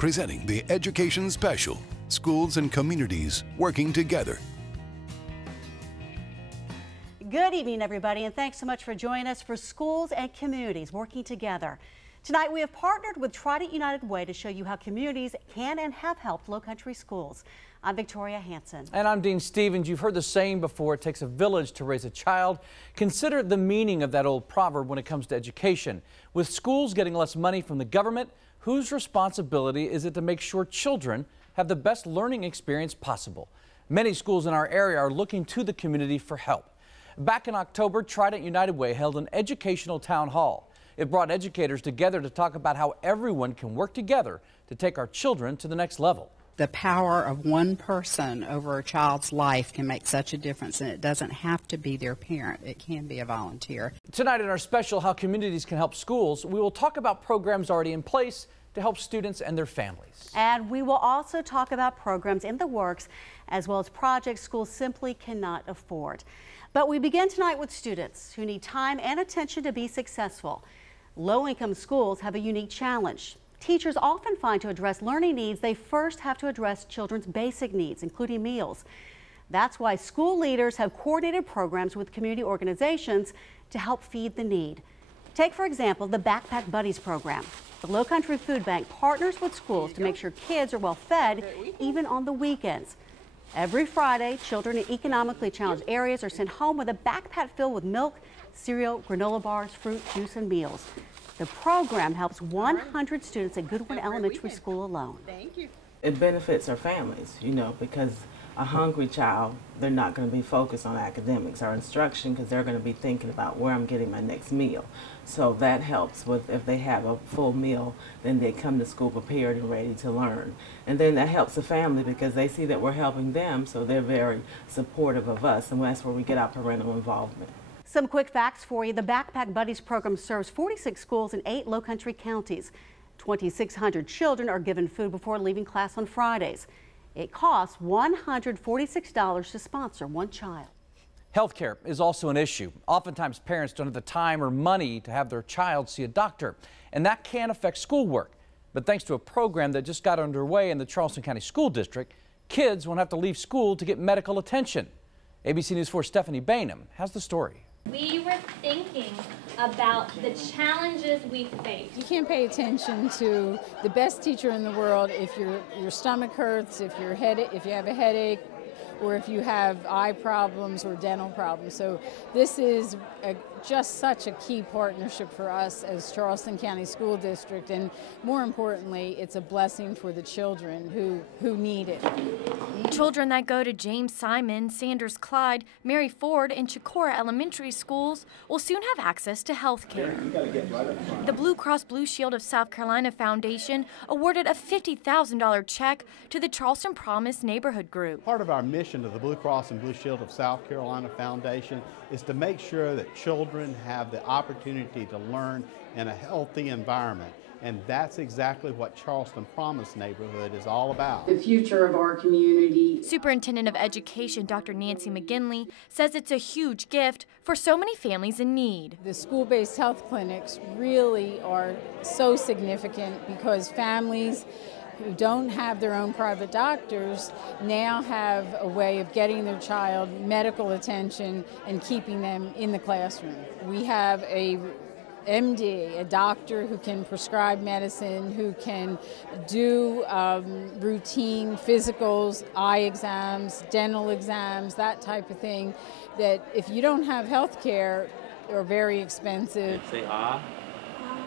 presenting the Education Special, Schools and Communities Working Together. Good evening, everybody, and thanks so much for joining us for Schools and Communities Working Together. Tonight, we have partnered with Trident United Way to show you how communities can and have helped Lowcountry schools. I'm Victoria Hanson. And I'm Dean Stevens. You've heard the saying before, it takes a village to raise a child. Consider the meaning of that old proverb when it comes to education. With schools getting less money from the government, whose responsibility is it to make sure children have the best learning experience possible? Many schools in our area are looking to the community for help. Back in October, Trident United Way held an educational town hall. It brought educators together to talk about how everyone can work together to take our children to the next level. The power of one person over a child's life can make such a difference, and it doesn't have to be their parent. It can be a volunteer. Tonight in our special, How Communities Can Help Schools, we will talk about programs already in place to help students and their families. And we will also talk about programs in the works, as well as projects schools simply cannot afford. But we begin tonight with students who need time and attention to be successful. Low-income schools have a unique challenge. Teachers often find to address learning needs, they first have to address children's basic needs, including meals. That's why school leaders have coordinated programs with community organizations to help feed the need. Take, for example, the Backpack Buddies program. The Lowcountry Food Bank partners with schools to make sure kids are well fed, even on the weekends. Every Friday, children in economically challenged areas are sent home with a backpack filled with milk, cereal, granola bars, fruit, juice, and meals. The program helps 100 students at Goodwin Elementary School alone. Thank you. It benefits our families, because a hungry child, they're not going to be focused on academics or instruction because they're going to be thinking about where I'm getting my next meal. So that helps with if they have a full meal, then they come to school prepared and ready to learn. And then that helps the family because they see that we're helping them, so they're very supportive of us, and that's where we get our parental involvement. Some quick facts for you. The Backpack Buddies program serves 46 schools in 8 Lowcountry counties. 2,600 children are given food before leaving class on Fridays. It costs $146 to sponsor one child. Healthcare is also an issue. Oftentimes parents don't have the time or money to have their child see a doctor, and that can affect schoolwork. But thanks to a program that just got underway in the Charleston County School District, kids won't have to leave school to get medical attention. ABC News 4's Stephanie Bainham has the story. We were thinking about the challenges we face. You can't pay attention to the best teacher in the world if your stomach hurts, if you have a headache, or if you have eye problems or dental problems. So this is just such a key partnership for us as Charleston County School District, and more importantly, it's a blessing for the children who need it. Children that go to James Simon, Sanders Clyde, Mary Ford, and Chicora elementary schools will soon have access to health care. The Blue Cross Blue Shield of South Carolina Foundation awarded a $50,000 check to the Charleston Promise Neighborhood Group. Part of our mission of the Blue Cross and Blue Shield of South Carolina Foundation is to make sure that children have the opportunity to learn in a healthy environment. And that's exactly what Charleston Promise neighborhood is all about. The future of our community. Superintendent of Education Dr. Nancy McGinley says it's a huge gift for so many families in need. The school-based health clinics really are so significant because families who don't have their own private doctors now have a way of getting their child medical attention and keeping them in the classroom. We have a MD, a doctor who can prescribe medicine, who can do routine physicals, eye exams, dental exams, that type of thing, that if you don't have health care, are very expensive. Say ah.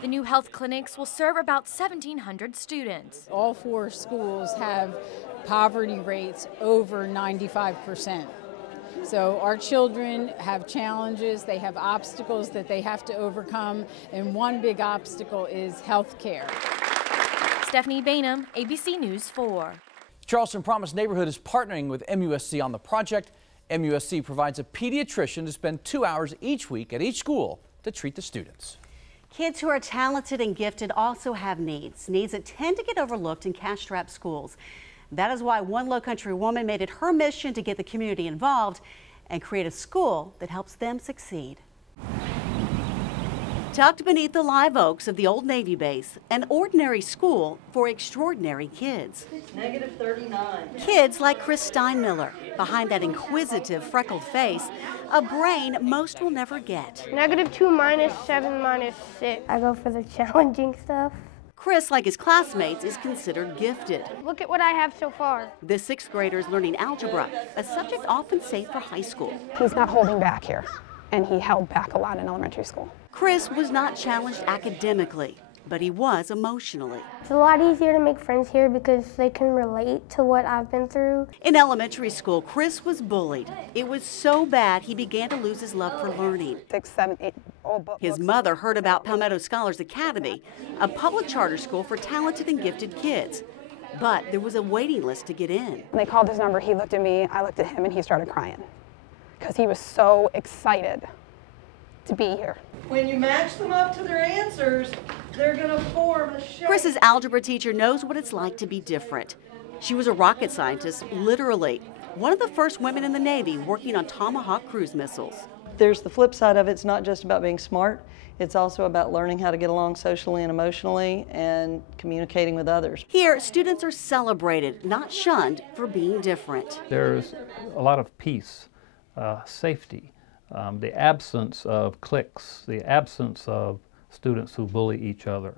The new health clinics will serve about 1,700 students. All 4 schools have poverty rates over 95%. So our children have challenges, they have obstacles that they have to overcome, and one big obstacle is health care. Stephanie Bainham, ABC News 4. Charleston Promise Neighborhood is partnering with MUSC on the project. MUSC provides a pediatrician to spend 2 hours each week at each school to treat the students. Kids who are talented and gifted also have needs that tend to get overlooked in cash-strapped schools. That is why one Lowcountry woman made it her mission to get the community involved and create a school that helps them succeed. Tucked beneath the live oaks of the old Navy base, an ordinary school for extraordinary kids. -39. Kids like Chris Steinmiller, behind that inquisitive freckled face, a brain most will never get. -2 minus 7 minus 6. I go for the challenging stuff. Chris, like his classmates, is considered gifted. Look at what I have so far. This sixth grader is learning algebra, a subject often safe for high school. He's not holding back here, and he held back a lot in elementary school. Chris was not challenged academically, but he was emotionally. It's a lot easier to make friends here because they can relate to what I've been through. In elementary school, Chris was bullied. It was so bad he began to lose his love for learning. 6, 7, 8, His mother heard about Palmetto Scholars Academy, a public charter school for talented and gifted kids. But there was a waiting list to get in. They called his number, he looked at me, I looked at him, and he started crying because he was so excited to be here. When you match them up to their answers, they're going to form a shape. Chris's algebra teacher knows what it's like to be different. She was a rocket scientist, literally, one of the first women in the Navy working on Tomahawk cruise missiles. There's the flip side of it. It's not just about being smart. It's also about learning how to get along socially and emotionally and communicating with others. Here, students are celebrated, not shunned, for being different. There's a lot of peace, safety, the absence of cliques, the absence of students who bully each other.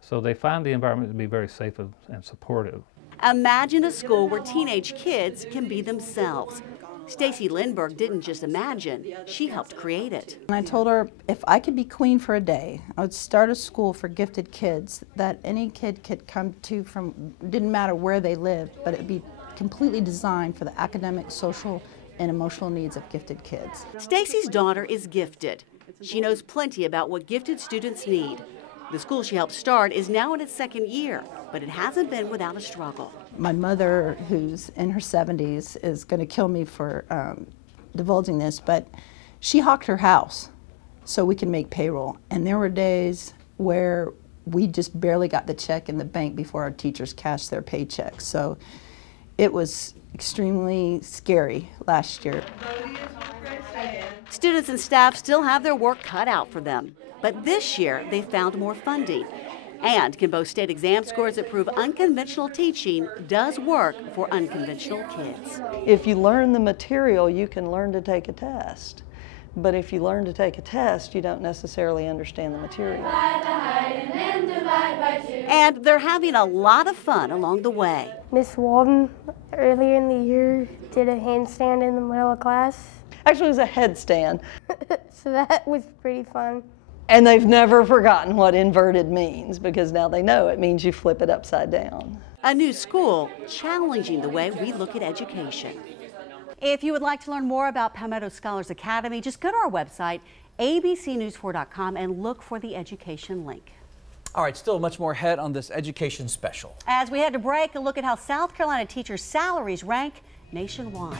So they find the environment to be very safe and supportive. Imagine a school where teenage kids can be themselves. Stacy Lindbergh didn't just imagine, she helped create it. And I told her if I could be queen for a day, I would start a school for gifted kids that any kid could come to from, didn't matter where they lived, but it'd be completely designed for the academic, social, and emotional needs of gifted kids. Stacy's daughter is gifted. She knows plenty about what gifted students need. The school she helped start is now in its second year, but it hasn't been without a struggle. My mother, who's in her 70s, is going to kill me for divulging this, but she hawked her house so we can make payroll. And there were days where we just barely got the check in the bank before our teachers cashed their paychecks. So it was extremely scary last year. Students and staff still have their work cut out for them, but this year they found more funding and can boast state exam scores that prove unconventional teaching does work for unconventional kids. If you learn the material, you can learn to take a test. But if you learn to take a test, you don't necessarily understand the material. And they're having a lot of fun along the way. Miss Walden, earlier in the year, did a handstand in the middle of class. Actually, it was a headstand. So that was pretty fun. And they've never forgotten what inverted means, because now they know it means you flip it upside down. A new school challenging the way we look at education. If you would like to learn more about Palmetto Scholars Academy, just go to our website, abcnews4.com, and look for the education link. All right, still much more ahead on this education special. As we head to break, a look at how South Carolina teachers' salaries rank nationwide.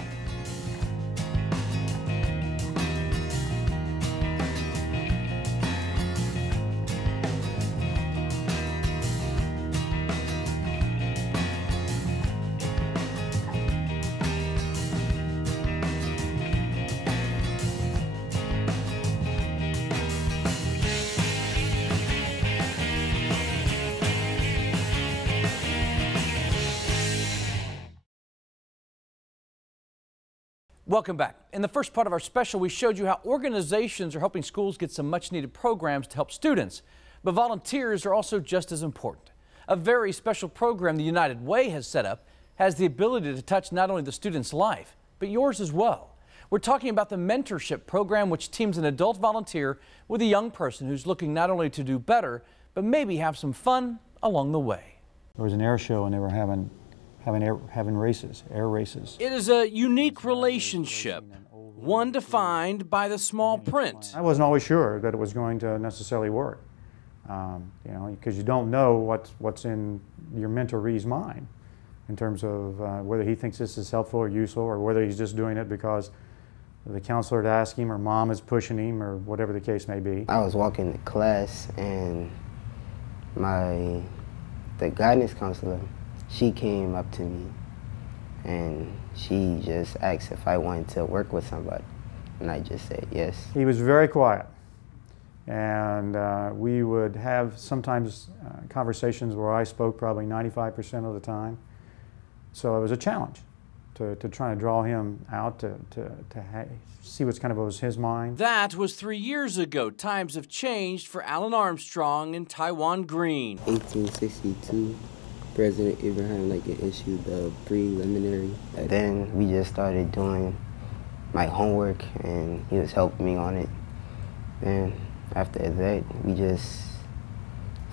Welcome back. In the first part of our special, we showed you how organizations are helping schools get some much needed programs to help students. But volunteers are also just as important. A very special program the United Way has set up has the ability to touch not only the student's life, but yours as well. We're talking about the mentorship program, which teams an adult volunteer with a young person who's looking not only to do better, but maybe have some fun along the way. There was an air show and they were having air races. It is a unique relationship, one defined by the small print. I wasn't always sure that it was going to necessarily work, because you don't know what's in your mentoree's mind in terms of whether he thinks this is helpful or useful, or whether he's just doing it because the counselor had asked him, or mom is pushing him, or whatever the case may be. I was walking to class and the guidance counselor, she came up to me and she just asked if I wanted to work with somebody, and I just said yes. He was very quiet, And we would have sometimes conversations where I spoke probably 95% of the time. So it was a challenge to try to draw him out, to see what's kind of was his mind. That was 3 years ago. Times have changed for Alan Armstrong and Taiwan Green. 1862, President Abraham Lincoln issued the preliminary. And then we just started doing my homework, and he was helping me on it. And after that, we just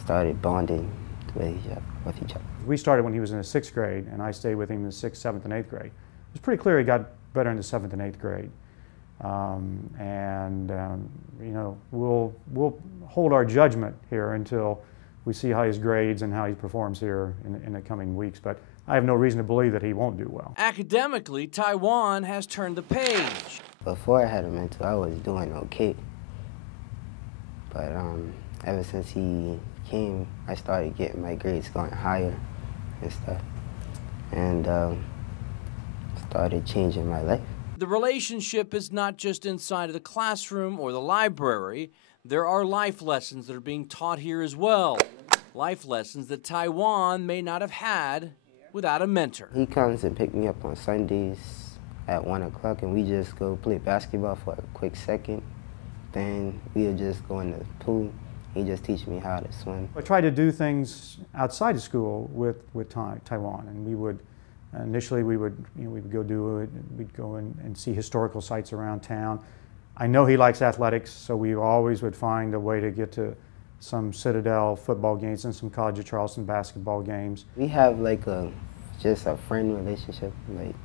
started bonding with each other. We started when he was in the 6th grade, and I stayed with him in the 6th, 7th, and 8th grade. It was pretty clear he got better in the 7th and 8th grade. You know, we'll hold our judgment here until we see how his grades and how he performs here in the coming weeks. But I have no reason to believe that he won't do well. Academically, Taiwan has turned the page. Before I had a mentor, I was doing okay. But ever since he came, I started getting my grades going higher and stuff, and started changing my life. The relationship is not just inside of the classroom or the library. There are life lessons that are being taught here as well. Life lessons that Taiwan may not have had without a mentor. He comes and picks me up on Sundays at 1 o'clock, and we just go play basketball for a quick second. Then we'll just go in the pool. He just teach me how to swim. I tried to do things outside of school with Taiwan, and we would initially we would go do it. We'd go in and see historical sites around town. I know he likes athletics, so we always would find a way to get to some Citadel football games and some College of Charleston basketball games. We have like just a friend relationship. Like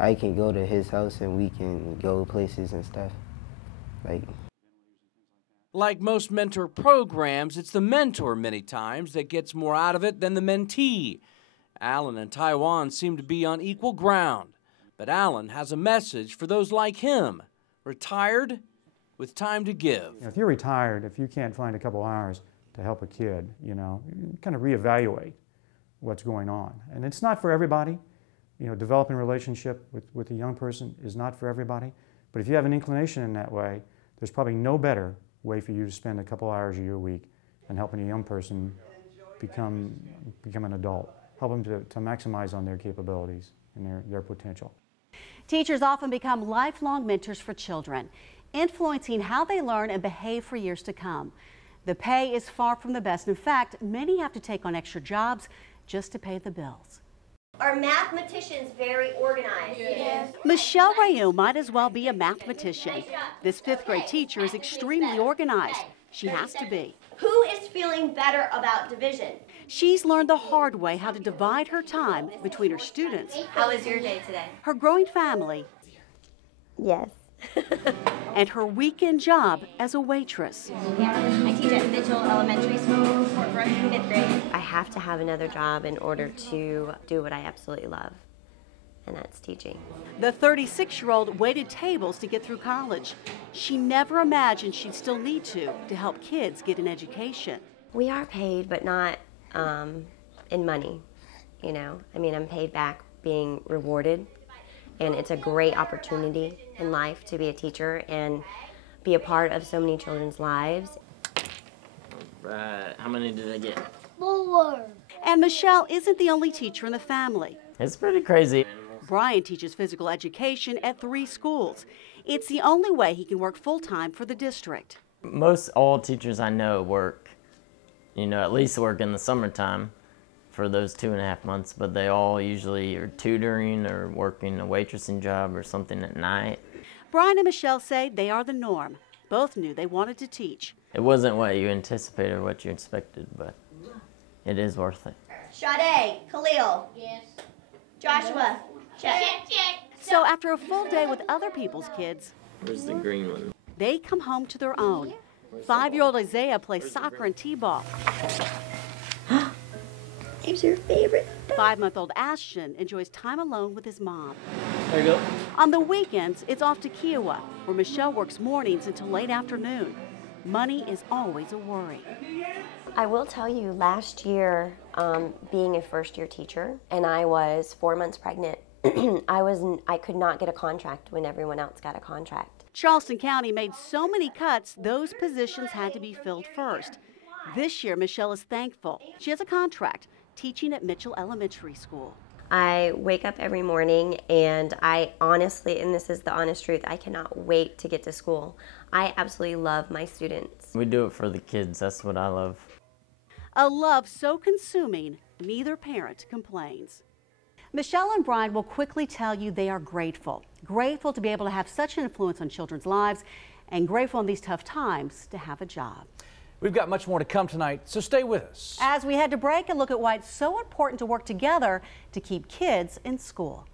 I can go to his house and we can go places and stuff. Like most mentor programs, it's the mentor many times that gets more out of it than the mentee. Alan and Taiwan seem to be on equal ground, but Alan has a message for those like him, retired with time to give. If you're retired, if you can't find a couple hours to help a kid, you kind of reevaluate what's going on. And it's not for everybody. Developing a relationship with a young person is not for everybody. But if you have an inclination in that way, there's probably no better way for you to spend a couple hours of your week than helping a young person become an adult. Help them to maximize on their capabilities and their potential. Teachers often become lifelong mentors for children, influencing how they learn and behave for years to come. The pay is far from the best. In fact, many have to take on extra jobs just to pay the bills. Are mathematicians very organized? Yes. Michelle Rayu might as well be a mathematician. This 5th grade teacher is extremely organized. She has to be. Who is feeling better about division? She's learned the hard way how to divide her time between her students. How was your day today? Her growing family. Yes. And her weekend job as a waitress. Yeah, I teach at Mitchell Elementary School for 5th grade. I have to have another job in order to do what I absolutely love, and that's teaching. The 36-year-old waited tables to get through college. She never imagined she'd still need to help kids get an education. We are paid, but not in money, I mean, I'm paid back being rewarded. And it's a great opportunity in life to be a teacher and be a part of so many children's lives. Right, how many did I get? 4. And Michelle isn't the only teacher in the family. It's pretty crazy. Brian teaches physical education at 3 schools. It's the only way he can work full-time for the district. Most all teachers I know work, at least work in the summertime for those 2.5 months, but they all usually are tutoring or working a waitressing job or something at night. Brian and Michelle say they are the norm. Both knew they wanted to teach. It wasn't what you anticipated or what you expected, but it is worth it. Sade, Khalil. Yes. Joshua. Check. Check. So after a full day with other people's kids, Where's the green one? They come home to their own. 5-year-old Isaiah plays soccer and t-ball. Who's your favorite? 5-month-old Ashton enjoys time alone with his mom. There you go. On the weekends, it's off to Kiowa, where Michelle works mornings until late afternoon. Money is always a worry. I will tell you, last year, being a first-year teacher, and I was 4 months pregnant, I could not get a contract when everyone else got a contract. Charleston County made so many cuts, those positions had to be filled first. This year, Michelle is thankful. She has a contract teaching at Mitchell Elementary School. I wake up every morning and I honestly, and this is the honest truth, I cannot wait to get to school. I absolutely love my students. We do it for the kids. That's what I love. A love so consuming, neither parent complains. Michelle and Brian will quickly tell you they are grateful. Grateful to be able to have such an influence on children's lives, and grateful in these tough times to have a job. We've got much more to come tonight, so stay with us. As we head to break and look at why it's so important to work together to keep kids in school.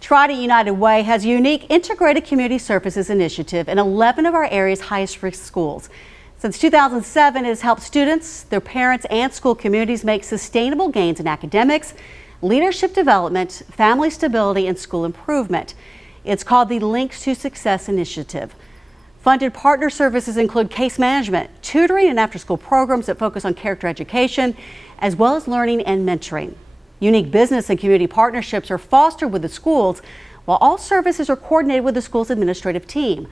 Trident United Way has a unique integrated community services initiative in 11 of our area's highest risk schools. Since 2007, it has helped students, their parents, and school communities make sustainable gains in academics, leadership development, family stability, and school improvement. It's called the Links to Success Initiative. Funded partner services include case management, tutoring, and after-school programs that focus on character education, as well as learning and mentoring. Unique business and community partnerships are fostered with the schools, while all services are coordinated with the school's administrative team.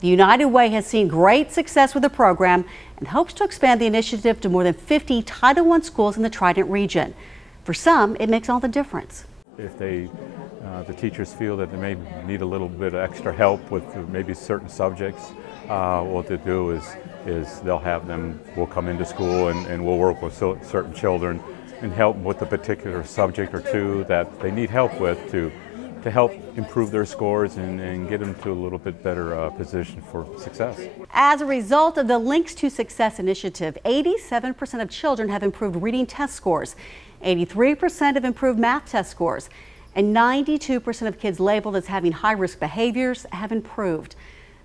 The United Way has seen great success with the program and hopes to expand the initiative to more than 50 Title I schools in the Trident region. For some, it makes all the difference. If the teachers feel that they may need a little bit of extra help with maybe certain subjects, what they do is we'll come into school and we'll work with certain children and help with a particular subject or two that they need help with to help improve their scores and get them to a little bit better position for success. As a result of the Links to Success initiative, 87% of children have improved reading test scores, 83% have improved math test scores, and 92% of kids labeled as having high-risk behaviors have improved.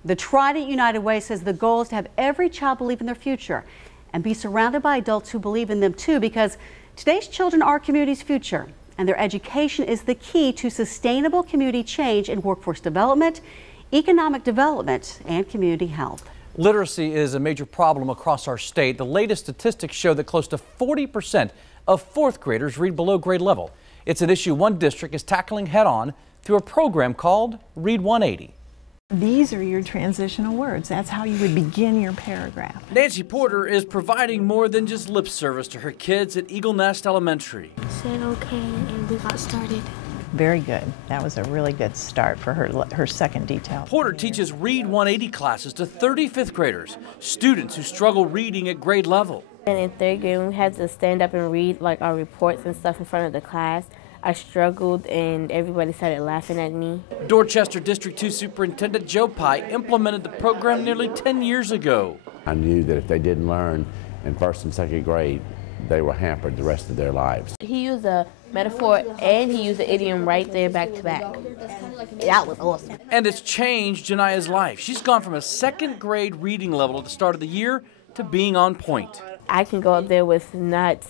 The Trident United Way says the goal is to have every child believe in their future and be surrounded by adults who believe in them too, because today's children are our community's future, and their education is the key to sustainable community change in workforce development, economic development, and community health. Literacy is a major problem across our state. The latest statistics show that close to 40% of fourth graders read below grade level. It's an issue one district is tackling head-on through a program called Read 180. These are your transitional words. That's how you would begin your paragraph. Nancy Porter is providing more than just lip service to her kids at Eagle Nest Elementary. Said okay, and we got started. Very good. That was a really good start for her second detail. Porter teaches Read 180 classes to 35th graders, students who struggle reading at grade level. And in third grade, we had to stand up and read like our reports and stuff in front of the class. I struggled and everybody started laughing at me. Dorchester District 2 Superintendent Joe Pye implemented the program nearly 10 years ago. I knew that if they didn't learn in first and second grade, they were hampered the rest of their lives. He used a metaphor and he used the idiom right there back to back. That was awesome. And it's changed Jania's life. She's gone from a second grade reading level at the start of the year to being on point. I can go up there with not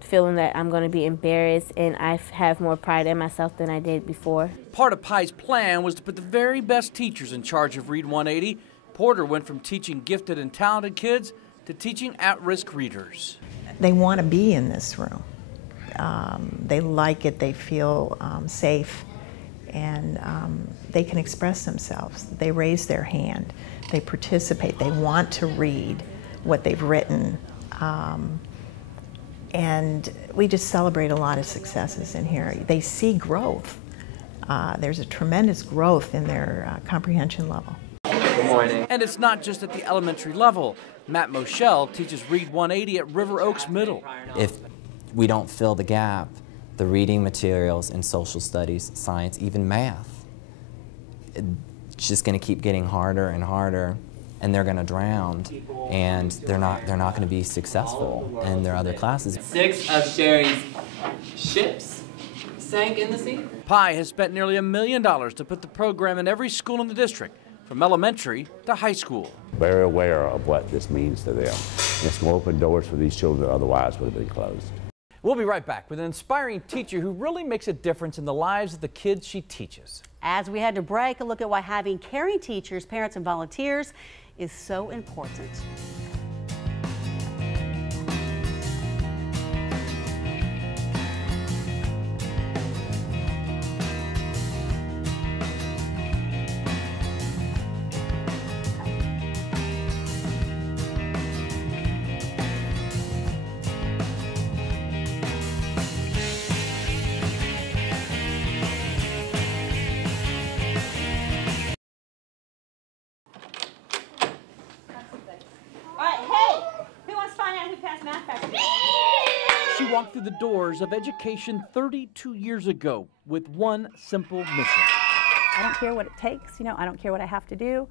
feeling that I'm going to be embarrassed, and I have more pride in myself than I did before. Part of Pye's plan was to put the very best teachers in charge of Read 180. Porter went from teaching gifted and talented kids to teaching at-risk readers. They want to be in this room. They like it, they feel safe, and they can express themselves. They raise their hand, they participate, they want to read what they've written. And we just celebrate a lot of successes in here. They see growth. There's a tremendous growth in their comprehension level. Good morning. And it's not just at the elementary level. Matt Moschel teaches Read 180 at River Oaks Middle. If we don't fill the gap, the reading materials in social studies, science, even math, it's just going to keep getting harder and harder, and they're going to drown, and they're not going to be successful in their other classes. 6 of Sherry's ships sank in the sea. Pye has spent nearly $1 million to put the program in every school in the district, from elementary to high school. Very aware of what this means to them. And it's going to open doors for these children that otherwise would have been closed. We'll be right back with an inspiring teacher who really makes a difference in the lives of the kids she teaches. As we head to break, a look at why having caring teachers, parents, and volunteers is so important. She walked through the doors of education 32 years ago with one simple mission. I don't care what it takes, I don't care what I have to do.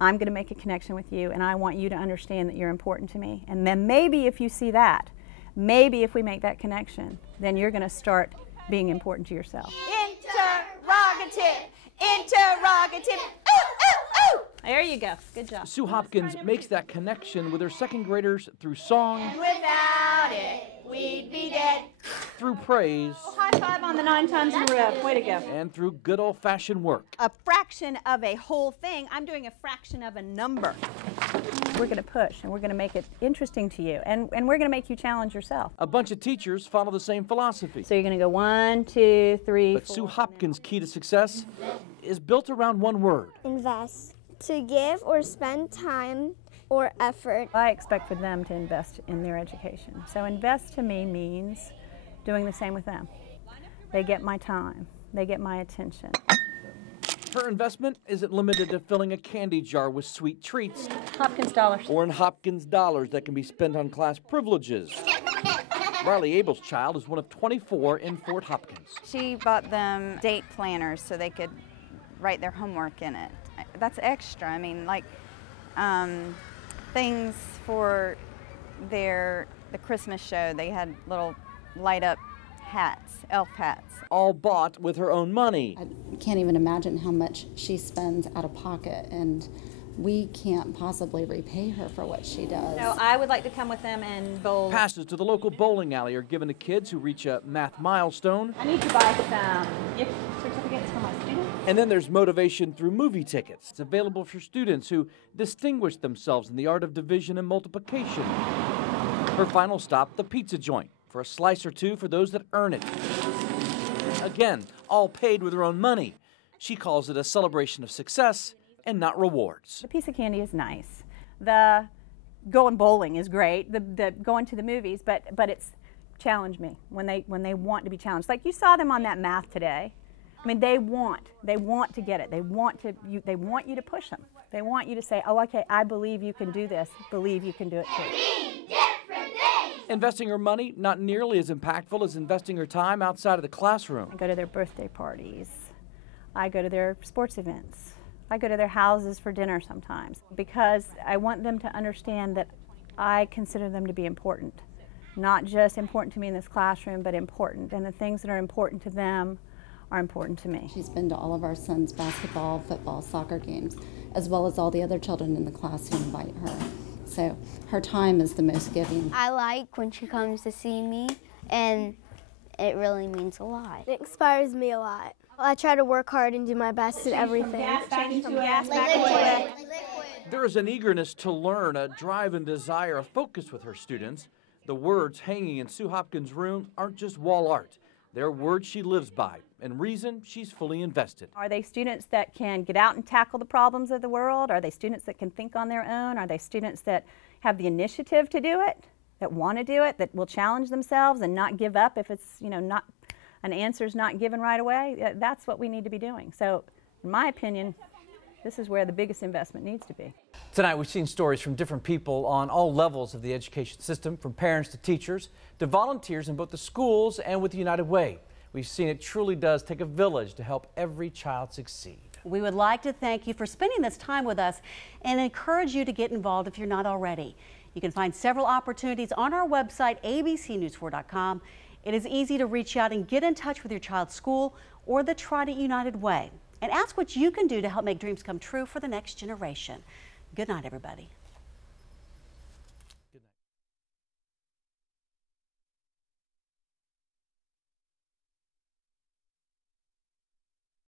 I'm going to make a connection with you, and I want you to understand that you're important to me. And then maybe if you see that, maybe if we make that connection, then you're going to start being important to yourself. Interrogative, interrogative, ooh, ooh, ooh. There you go. Good job. Sue Hopkins makes that connection with her second graders through song, Without it, we'd be dead. through praise, High five on the 9 times in a row. Way to go. and through good old-fashioned work. A fraction of a whole thing, I'm doing a fraction of a number. We're going to push, and we're going to make it interesting to you, and we're going to make you challenge yourself. A bunch of teachers follow the same philosophy. So you're going to go 1, 2, 3, But 4. Sue Hopkins' key to success is built around one word: Invest. To give or spend time or effort. I expect for them to invest in their education. So invest to me means doing the same with them. They get my time. They get my attention. Her investment isn't limited to filling a candy jar with sweet treats. Hopkins dollars. Or in Hopkins dollars that can be spent on class privileges. Riley Abel's child is one of 24 in Fort Hopkins. She bought them date planners so they could write their homework in it. That's extra. I mean, like things for the Christmas show. They had little light up hats, elf hats. All bought with her own money. I can't even imagine how much she spends out of pocket, and we can't possibly repay her for what she does. So I would like to come with them and bowl. Passes to the local bowling alley are given to kids who reach a math milestone. I need to buy some gift certificates for my students. And then there's motivation through movie tickets. It's available for students who distinguish themselves in the art of division and multiplication. Her final stop, the pizza joint, for a slice or two for those that earn it. Again, all paid with her own money. She calls it a celebration of success and not rewards. The piece of candy is nice. The going bowling is great. The going to the movies, but it's challenge me when they want to be challenged. Like you saw them on that math today. I mean, they want to get it. They want you to push them. They want you to say, oh, okay, I believe you can do this. Believe you can do it too. Investing her money not nearly as impactful as investing her time outside of the classroom. I go to their birthday parties. I go to their sports events. I go to their houses for dinner sometimes because I want them to understand that I consider them to be important. Not just important to me in this classroom, but important. And the things that are important to them are important to me. She's been to all of our sons' basketball, football, soccer games, as well as all the other children in the class who invite her. So her time is the most giving. I like when she comes to see me, and it really means a lot. It inspires me a lot. I try to work hard and do my best at everything. There is an eagerness to learn, a drive and desire, a focus with her students. The words hanging in Sue Hopkins' room aren't just wall art. They're words she lives by, and reason she's fully invested. Are they students that can get out and tackle the problems of the world? Are they students that can think on their own? Are they students that have the initiative to do it, that want to do it, that will challenge themselves and not give up if it's, not an answer's not given right away? That's what we need to be doing. So, in my opinion, this is where the biggest investment needs to be. Tonight we've seen stories from different people on all levels of the education system, from parents to teachers to volunteers in both the schools and with United Way. We've seen it truly does take a village to help every child succeed. We would like to thank you for spending this time with us and encourage you to get involved if you're not already. You can find several opportunities on our website, abcnews4.com. It is easy to reach out and get in touch with your child's school or the Trident United Way. and ask what you can do to help make dreams come true for the next generation. Good night, everybody.